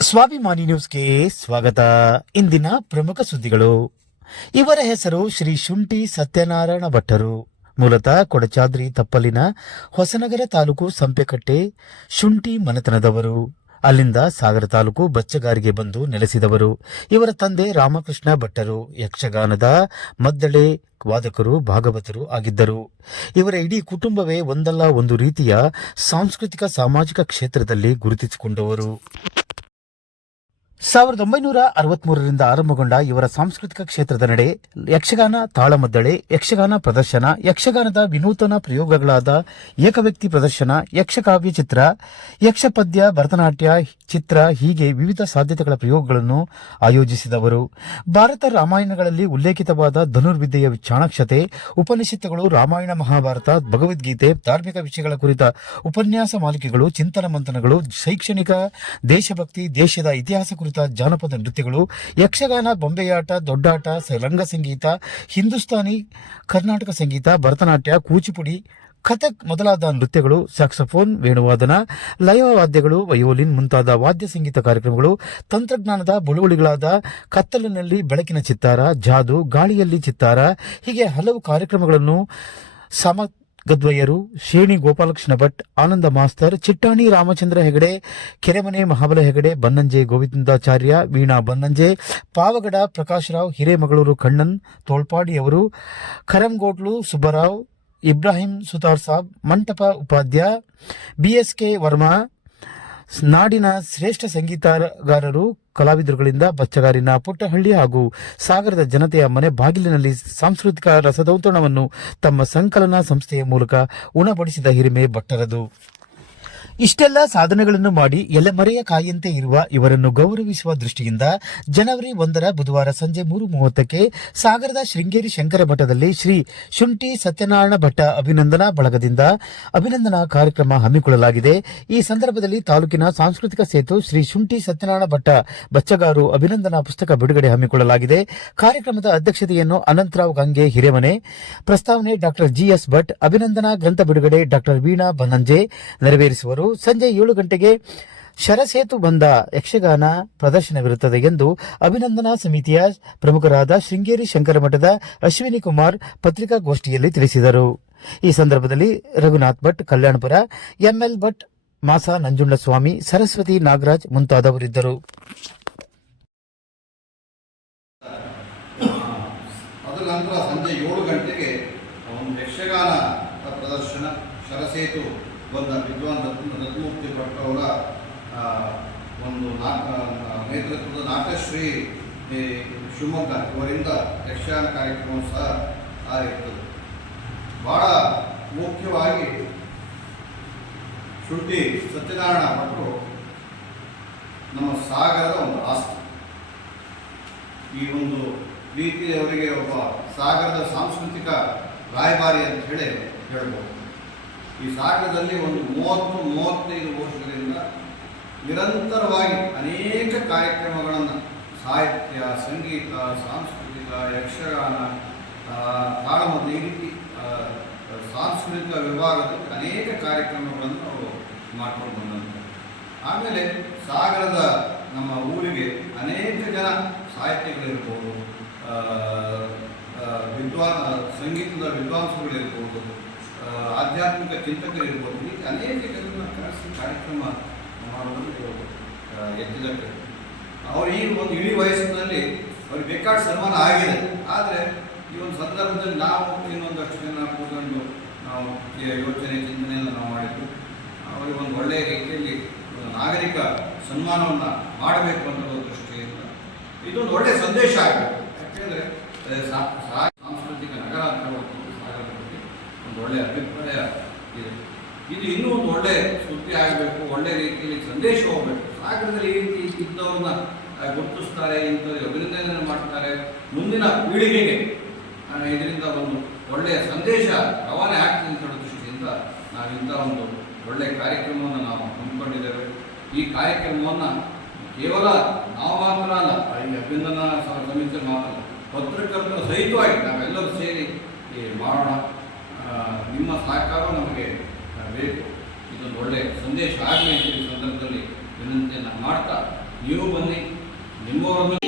ಸ್ವಾಭಿಮಾನಿ ನ್ಯೂಸ್ಗೆ ಸ್ವಾಗತ. ಇಂದಿನ ಪ್ರಮುಖ ಸುದ್ದಿಗಳು. ಇವರ ಹೆಸರು ಶ್ರೀ ಶುಂಠಿ ಸತ್ಯನಾರಾಯಣ ಭಟ್ಟರು. ಮೂಲತಃ ಕೊಡಚಾದ್ರಿ ತಪ್ಪಲಿನ ಹೊಸನಗರ ತಾಲೂಕು ಸಂಪೆಕಟ್ಟೆ ಶುಂಠಿ ಮನೆತನದವರು. ಅಲ್ಲಿಂದ ಸಾಗರ ತಾಲೂಕು ಬಚ್ಚಗಾರಿಗೆ ಬಂದು ನೆಲೆಸಿದವರು. ಇವರ ತಂದೆ ರಾಮಕೃಷ್ಣ ಭಟ್ಟರು. ಯಕ್ಷಗಾನದ ಮದ್ದಳೆ ವಾದಕರು, ಭಾಗವತರು ಆಗಿದ್ದರು. ಇವರ ಇಡೀ ಕುಟುಂಬವೇ ಒಂದಲ್ಲ ಒಂದು ರೀತಿಯ ಸಾಂಸ್ಕೃತಿಕ, ಸಾಮಾಜಿಕ ಕ್ಷೇತ್ರದಲ್ಲಿ ಗುರುತಿಸಿಕೊಂಡವರು. ಸಾವಿರದ ಒಂಬೈನೂರ ಅರವತ್ಮೂರರಿಂದ ಆರಂಭಗೊಂಡ ಇವರ ಸಾಂಸ್ಕೃತಿಕ ಕ್ಷೇತ್ರದ ನಡೆ ಯಕ್ಷಗಾನ ತಾಳಮದ್ದಳೆ, ಯಕ್ಷಗಾನ ಪ್ರದರ್ಶನ, ಯಕ್ಷಗಾನದ ವಿನೂತನ ಪ್ರಯೋಗಗಳಾದ ಏಕವ್ಯಕ್ತಿ ಪ್ರದರ್ಶನ, ಯಕ್ಷಕಾವ್ಯ ಚಿತ್ರ, ಯಕ್ಷಪದ್ಯ, ಭರತನಾಟ್ಯ ಚಿತ್ರ ಹೀಗೆ ವಿವಿಧ ಸಾಧ್ಯತೆಗಳ ಪ್ರಯೋಗಗಳನ್ನು ಆಯೋಜಿಸಿದವರು. ಭಾರತ ರಾಮಾಯಣಗಳಲ್ಲಿ ಉಲ್ಲೇಖಿತವಾದ ಧನುರ್ವಿದ್ಯೆಯ ಚಾಣಾಕ್ಷತೆ, ಉಪನಿಷತ್ತುಗಳು ರಾಮಾಯಣ, ಮಹಾಭಾರತ, ಭಗವದ್ಗೀತೆ, ಧಾರ್ಮಿಕ ವಿಷಯಗಳ ಕುರಿತ ಉಪನ್ಯಾಸ ಮಾಲಿಕೆಗಳು, ಚಿಂತನ ಮಂಥನಗಳು, ಶೈಕ್ಷಣಿಕ ದೇಶಭಕ್ತಿ, ದೇಶದ ಇತಿಹಾಸ ಕುರಿತ ಜಾನಪದ ನೃತ್ಯಗಳು, ಯಕ್ಷಗಾನ, ಬೊಂಬೆಯಾಟ, ದೊಡ್ಡಾಟ ರಂಗ ಸಂಗೀತ, ಹಿಂದೂಸ್ತಾನಿ, ಕರ್ನಾಟಕ ಸಂಗೀತ, ಭರತನಾಟ್ಯ, ಕೂಚಿಪುಡಿ, ಕಥಕ್ ಮೊದಲಾದ ನೃತ್ಯಗಳು, ಸ್ಯಾಕ್ಸಫೋನ್, ವೇಣುವಾದನ, ಲಯವಾದ್ಯಗಳು, ವಯೋಲಿನ್ ಮುಂತಾದ ವಾದ್ಯ ಸಂಗೀತ ಕಾರ್ಯಕ್ರಮಗಳು, ತಂತ್ರಜ್ಞಾನದ ಬಳುವಳಿಗಳಾದ ಕತ್ತಲಿನಲ್ಲಿ ಬೆಳಕಿನ ಚಿತ್ತಾರ, ಜಾದು, ಗಾಳಿಯಲ್ಲಿ ಚಿತ್ತಾರ, ಹೀಗೆ ಹಲವು ಕಾರ್ಯಕ್ರಮಗಳನ್ನು ಸಮ ಗದ್ವಯ್ಯರು ಶೇಣಿ ಗೋಪಾಲಕೃಷ್ಣ ಭಟ್, ಆನಂದ ಮಾಸ್ತರ್, ಚಿಟ್ಟಾಣಿ ರಾಮಚಂದ್ರ ಹೆಗಡೆ, ಕೆರೆಮನೆ ಮಹಾಬಲ ಹೆಗಡೆ, ಬನ್ನಂಜೆ ಗೋವಿಂದಾಚಾರ್ಯ, ವೀಣಾ ಬನ್ನಂಜೆ, ಪಾವಗಡ ಪ್ರಕಾಶರಾವ್, ಹಿರೇಮಗಳೂರು ಕಣ್ಣನ್ ತೋಳ್ಪಾಡಿಯವರು ಖರಂಗೋಟ್ಲು ಸುಬ್ಬರಾವ್, ಇಬ್ರಾಹಿಂ ಸುತಾರ್ ಸಾಬ್, ಮಂಟಪ ಉಪಾಧ್ಯ ಬಿಎಸ್ಕೆ ವರ್ಮಾ, ನಾಡಿನ ಶ್ರೇಷ್ಠ ಸಂಗೀತಗಾರರು ಕಲಾವಿದರುಗಳಿಂದ ಬಚ್ಚಗಾರಿನ ಪುಟ್ಟಹಳ್ಳಿ ಹಾಗೂ ಸಾಗರದ ಜನತೆಯ ಮನೆ ಬಾಗಿಲಿನಲ್ಲಿ ಸಾಂಸ್ಕೃತಿಕ ರಸದೌತಣವನ್ನು ತಮ್ಮ ಸಂಕಲನ ಸಂಸ್ಥೆಯ ಮೂಲಕ ಉಣಬಡಿಸಿದ ಹಿರಿಮೆ ಭಟ್ಟರದು. ಇಷ್ಟೆಲ್ಲ ಸಾಧನೆಗಳನ್ನು ಮಾಡಿ ಎಲೆಮರೆಯ ಕಾಯಿಯಂತೆ ಇರುವ ಇವರನ್ನು ಗೌರವಿಸುವ ದೃಷ್ಟಿಯಿಂದ ಜನವರಿ ಒಂದರ ಬುಧವಾರ ಸಂಜೆ ಮೂರು ಮೂವತ್ತಕ್ಕೆ ಸಾಗರದ ಶೃಂಗೇರಿ ಶಂಕರ ಮಠದಲ್ಲಿ ಶ್ರೀ ಶುಂಠಿ ಸತ್ಯನಾರಾಯಣ ಭಟ್ಟ ಅಭಿನಂದನಾ ಬಳಗದಿಂದ ಅಭಿನಂದನಾ ಕಾರ್ಯಕ್ರಮ ಹಮ್ಮಿಕೊಳ್ಳಲಾಗಿದೆ. ಈ ಸಂದರ್ಭದಲ್ಲಿ ತಾಲೂಕಿನ ಸಾಂಸ್ಕೃತಿಕ ಸೇತು ಶ್ರೀ ಶುಂಠಿ ಸತ್ಯನಾರಾಯಣ ಭಟ್ಟ ಬಚ್ಚಗಾರು ಅಭಿನಂದನಾ ಪುಸ್ತಕ ಬಿಡುಗಡೆ ಹಮ್ಮಿಕೊಳ್ಳಲಾಗಿದೆ. ಕಾರ್ಯಕ್ರಮದ ಅಧ್ಯಕ್ಷತೆಯನ್ನು ಅನಂತರಾವ್ ಗಂಗೆ ಹಿರೇಮನೆ, ಪ್ರಸ್ತಾವನೆ ಡಾಕ್ಟರ್ ಜಿಎಸ್ ಭಟ್, ಅಭಿನಂದನಾ ಗ್ರಂಥ ಬಿಡುಗಡೆ ಡಾಕ್ಟರ್ ವೀಣಾ ಬನಂಜೆ ನೆರವೇರಿಸುವರು. ಸಂಜೆ ಏಳು ಗಂಟೆಗೆ ಶರಸೇತು ಬಂದ ಯಕ್ಷಗಾನ ಪ್ರದರ್ಶನವಿರುತ್ತದೆ ಎಂದು ಅಭಿನಂದನಾ ಸಮಿತಿಯ ಪ್ರಮುಖರಾದ ಶೃಂಗೇರಿ ಶಂಕರ ಮಠದ ಅಶ್ವಿನಿ ಕುಮಾರ್ ಪತ್ರಿಕಾಗೋಷ್ಠಿಯಲ್ಲಿ ತಿಳಿಸಿದರು. ಈ ಸಂದರ್ಭದಲ್ಲಿ ರಘುನಾಥ್ ಭಟ್, ಕಲ್ಯಾಣಪುರ, ಎಂಎಲ್ ಭಟ್, ಮಾಸಾ ನಂಜುಂಡಸ್ವಾಮಿ, ಸರಸ್ವತಿ ನಾಗರಾಜ್ ಮುಂತಾದವರಿದ್ದರು. ಸಂಜೆ ಗಂಟೆಗೆ ಯಕ್ಷಗಾನ ಪ್ರದರ್ಶನ, ಶರಸೇತು ಬಂದ ವಿದ್ವಾನ್ ರತ್ನ ರತ್ನಮೂರ್ತಿ ಭಟ್ ಅವರ ಒಂದು ನಾಟ ನೇತೃತ್ವದ ನಾಟಶ್ರೀ ಶಿವಮೊಗ್ಗ. ಇವರಿಂದ ಯಕ್ಷಗಾನ ಕಾರ್ಯಕ್ರಮ ಸಹ ಆಗಿರ್ತದೆ ಭಾಳ ಮುಖ್ಯವಾಗಿ ಶುಂಠಿ ಸತ್ಯನಾರಾಯಣ ಭಟ್ರು ನಮ್ಮ ಸಾಗರದ ಒಂದು ಆಸ್ತಿ. ಈ ಒಂದು ರೀತಿ ಅವರಿಗೆ ಒಬ್ಬ ಸಾಗರದ ಸಾಂಸ್ಕೃತಿಕ ರಾಯಭಾರಿ ಅಂತ ಹೇಳಿ ಹೇಳ್ಬೋದು. ಈ ಸಾಗರದಲ್ಲಿ ಒಂದು ಮೂವತ್ತು ಮೂವತ್ತೈದು ವರ್ಷಗಳಿಂದ ನಿರಂತರವಾಗಿ ಅನೇಕ ಕಾರ್ಯಕ್ರಮಗಳನ್ನು ಸಾಹಿತ್ಯ ಸಂಗೀತ ಸಾಂಸ್ಕೃತಿಕ ಯಕ್ಷಗಾನ ಆ, ತಾಳಮದ್ದು ಈ ರೀತಿ ಸಾಂಸ್ಕೃತಿಕ ವಿಭಾಗದಲ್ಲಿ ಅನೇಕ ಕಾರ್ಯಕ್ರಮಗಳನ್ನು ಅವರು ಮಾಡ್ಕೊಂಡು ಬಂದಂತೆ. ಆಮೇಲೆ ಸಾಗರದ ನಮ್ಮ ಊರಿಗೆ ಅನೇಕ ಜನ ಸಾಹಿತ್ಯಗಳಿರ್ಬೋದು ವಿದ್ವಾನ್ ಸಂಗೀತದ ವಿದ್ವಾಂಸಗಳಿರ್ಬೋದು ಆಧ್ಯಾತ್ಮಿಕ ಚಿಂತಕರಿರ್ಬೋದು ರೀತಿ ಅನೇಕ ಜನರನ್ನು ಕರೆಸಿ ಕಾರ್ಯಕ್ರಮ ಮಾಡುವುದು ಆ, ಅವರು ಈ ಒಂದು ಇಳಿ ವಯಸ್ಸಿನಲ್ಲಿ ಅವ್ರಿಗೆ ಬೇಕಾದ ಸನ್ಮಾನ ಆಗಿದೆ. ಆದರೆ ಈ ಒಂದು ಸಂದರ್ಭದಲ್ಲಿ ನಾವು ಇನ್ನೊಂದಷ್ಟು ಜನ ಕೂತ್ಕೊಂಡು ನಾವು ಯೋಚನೆ ಚಿಂತನೆಯನ್ನು ನಾವು ಮಾಡಿದ್ದು ಅವರಿಗೆ ಒಂದು ಒಳ್ಳೆಯ ರೀತಿಯಲ್ಲಿ ಒಂದು ನಾಗರಿಕ ಸನ್ಮಾನವನ್ನು ಮಾಡಬೇಕು ಅನ್ನೋ ದೃಷ್ಟಿಯಿಂದ ಇದೊಂದು ಒಳ್ಳೆಯ ಸಂದೇಶ ಆಗಬೇಕು. ಯಾಕೆಂದರೆ ಸಾಂಸ್ಕೃತಿಕ ನಗರ ಅಂತ ಹೇಳ್ಬೋದು ಸಾಗರದ ಬಗ್ಗೆ ಒಂದು ಒಳ್ಳೆಯ ಅಭಿಪ್ರಾಯ ಇದೆ. ಇದು ಇನ್ನೂ ಒಂದು ಒಳ್ಳೆ ಸುದ್ದಿ ಆಗಬೇಕು, ಒಳ್ಳೆ ರೀತಿಯಲ್ಲಿ ಸಂದೇಶ ಹೋಗಬೇಕು. ಸಾಗರದಲ್ಲಿ ಈ ರೀತಿ ಇದ್ದವ್ರನ್ನ ಗುರುತಿಸ್ತಾರೆ, ಇಂಥವ್ರಿಗೆ ಅಭಿನಂದನೆ ಮಾಡ್ತಾರೆ. ಮುಂದಿನ ಪೀಳಿಗೆಗೆ ಇದರಿಂದ ಒಂದು ಒಳ್ಳೆಯ ಸಂದೇಶ ರವಾನೆ ಆಗ್ತದೆ ಅಂತ ದೃಷ್ಟಿಯಿಂದ ನಾವು ಇಂಥ ಒಂದು ಒಳ್ಳೆಯ ಕಾರ್ಯಕ್ರಮವನ್ನು ನಾವು ಹಮ್ಮಿಕೊಂಡಿದ್ದೇವೆ. ಈ ಕಾರ್ಯಕ್ರಮವನ್ನು ಕೇವಲ ನಾವು ಮಾತ್ರ ಅಲ್ಲ, ಈ ಅಭಿನಂದನಾ ಸಮಿತಿ ಮಾತ್ರ ಪತ್ರಕರ್ತರ ಸಹಿತವಾಗಿ ನಾವೆಲ್ಲರೂ ಸೇರಿ ಮಾಡೋಣ. ನಿಮ್ಮ ಸಹಕಾರ ನಮಗೆ ಬೇಕು. ಇದೊಂದು ಒಳ್ಳೆಯ ಸಂದೇಶ ಆಗಲಿ ಈ ಸಂದರ್ಭದಲ್ಲಿ ವಿನಂತಿಯನ್ನು ಮಾಡ್ತಾ, ನೀವು ಬನ್ನಿ, ನಿಮ್ಮವರನ್ನು